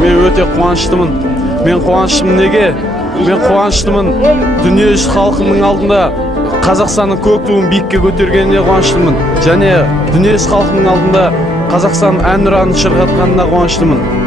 Men öte quvonchliman. Men quvonchlim nega? Men quvonchliman. Dunyo xalqining oldida Қазақстанның көк туын биікке көтергеніне қуаныштымын. Және дүние халқының алдында Қазақстан әнұранын шырқатқанына қуаныштымын.